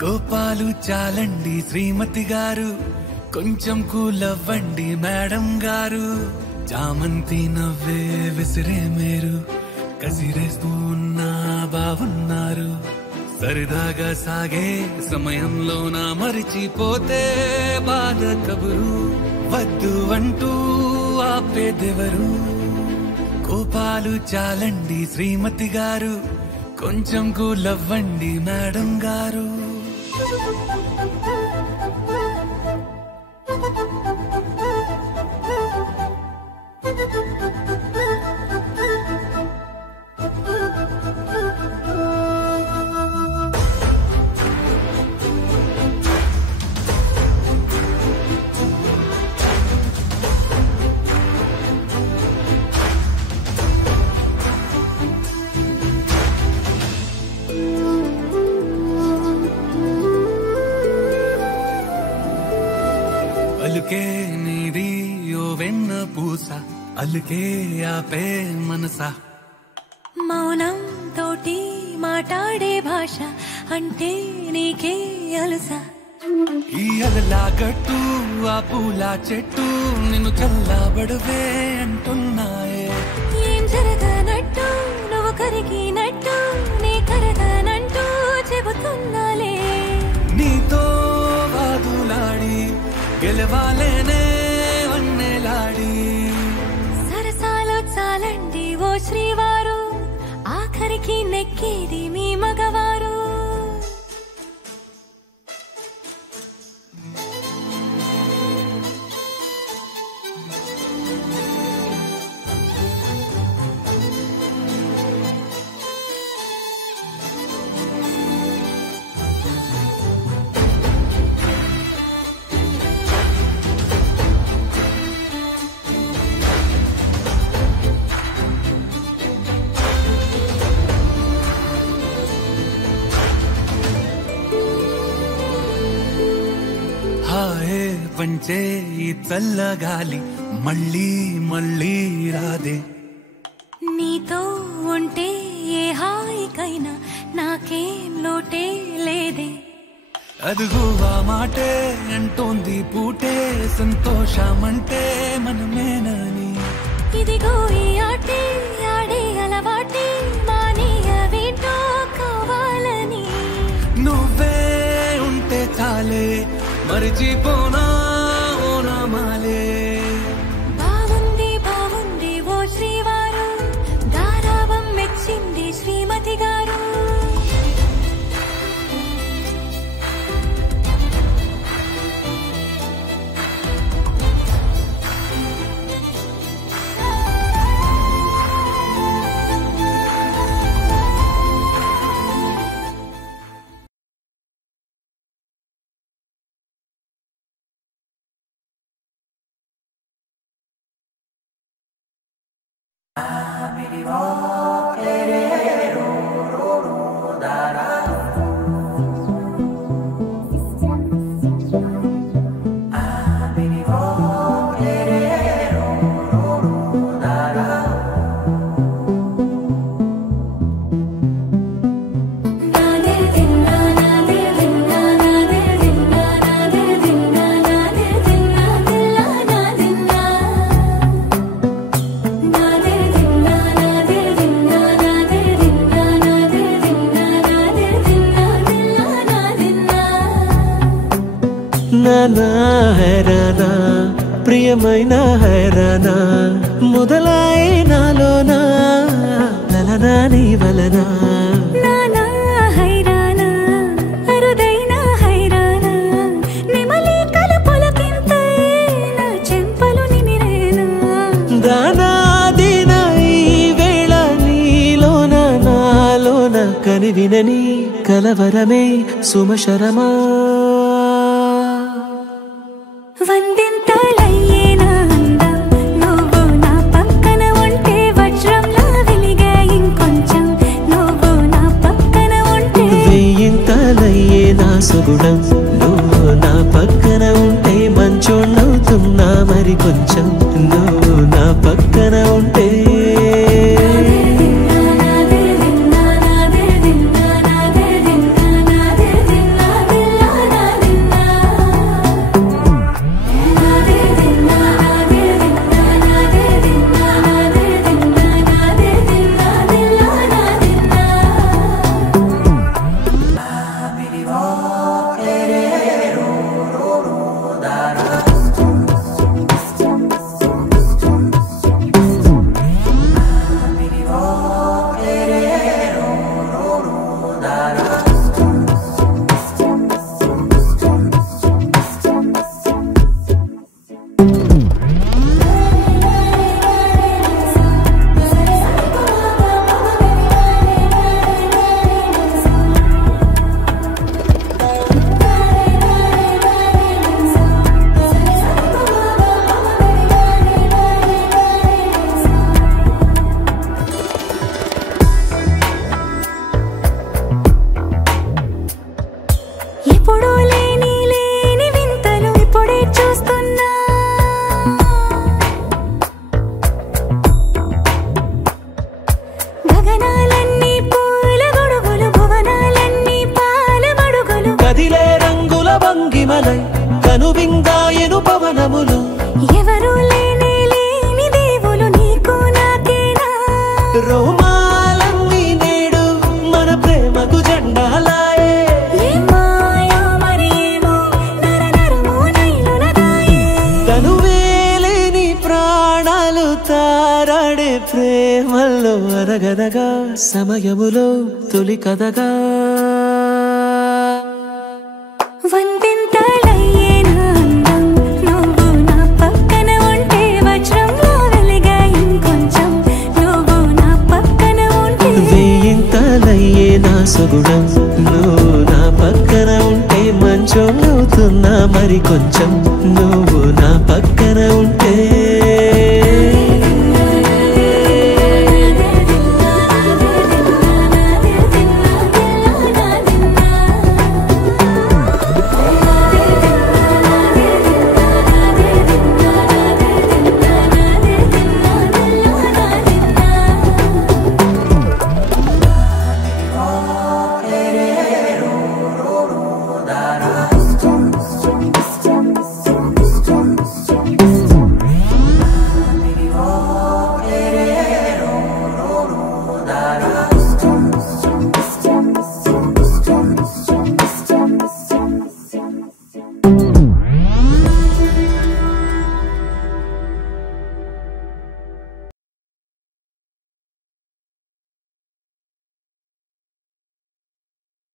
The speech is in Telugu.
కోపాలు చాలండి శ్రీమతి గారు, కొంచెం కూలవ్వండి మేడం గారు. చామంతి నవ్వే విసిరే మీరు, కసిరేస్తూ ఉన్నా బాగున్నారు. సరదాగా సాగే సమయంలో నా మరిచిపోతే బాధ కబురు, వద్దు అంటూ ఆపేదెవరు. కోపాలు చాలండి శ్రీమతి గారు, కొంచెం కూలవ్వండి మేడం గారు. అలుకే నీది ఓ వెన్న పూస, అలుకే ఆపే మనసా. మౌనం తోటి మాట్లాడే భాష అంటే నీకే అలుసా. ఈ అలలా గట్టు ఆ పూల చెట్టు నిన్ను చల్లబడవే అంటున్నాయే. ఏం జరగనట్టు నువ్వు కరిగినట్టు నీ కరగనంటూ చెబుతున్నాలే. నీతో వాదులాడి గెలవాలేనే వన్నెలాడి. సరసాలు చాలండి ఓ శ్రీవారు, ఆఖరికి నెక్కేది మీ మగవారు. హాయే పంచే ఈ చల్లగాలి మళ్ళీ మళ్ళీ రాదే. నీతో ఉంటే ఏ హాయికైనా నాకేం లోటే లేదే. అదుగు ఆ మాటే అంటోంది పూటే, సంతోషమంటే మనమేనని. ఇదిగో ఈ ఆటే ఆడే అలవాటే మానేయ వీటో కావాలని. నువ్వే ఉంటే చాలే మరిచిపోనా ఓనమాలే. బాగుంది బాగుంది ఓ శ్రీవారు, గారాబం మెచ్చింది శ్రీమతి గారు. నానా హైరానా ప్రియమైన హైరానా మొదలాయి నాలోనా లలనా నీ వలనా. నానా హైరానా అరుదైన హైరానా నిమలి కలుపులకింతై నా చెంపలు నిమిరేనా. దానా దీనా ఈ వేళ నీలోన నాలోన కనివినని కలవరమే సుమశరమా. వందింతలయ్యేనా అందం నువ్వు నా పక్కన ఉంటే, వజ్రంలా వెలిగే ఇంకొంచెం నువ్వు నా పక్కన ఉంటే. వెయ్యింతలయ్యే నా సుఖ సుగుణం నువ్వు నా పక్కన ఉంటే మంచోణ్ణవుతున్నా మరి కొంచెం నువ్వు నా పక్కన ఉంటే ఎప్పుడూ లేని వింతలు ఇప్పుడే చూస్తున్నా గగనాలన్నీ పూల గొడుగులు భువనాలన్నీ పాల మడుగులు కదిలే రంగుల భంగిమలై కనువిందాయను పవనములు ఎవరు లేని దేవులు నీకు నాకేనా రోమాలన్నీ నేడు మన ప్రేమకు జెండాలాయే తనువేలేని ప్రాణాలు తారాడే ప్రేమల్లో అరగదగా సమయములో తొలి కదగా వందింతలయ్యేనా అందం నువ్వు నా పక్కన ఉంటే వజ్రంలా వెలిగా ఇంకొంచెం నువ్వు నా పక్కన ఉంటే వేయింతలయ్యే నా సుగుణం నువ్వు నా పక్కన ఉంటే మంచోణ్ణవుతున్నా మరి కొంచెం నువ్వు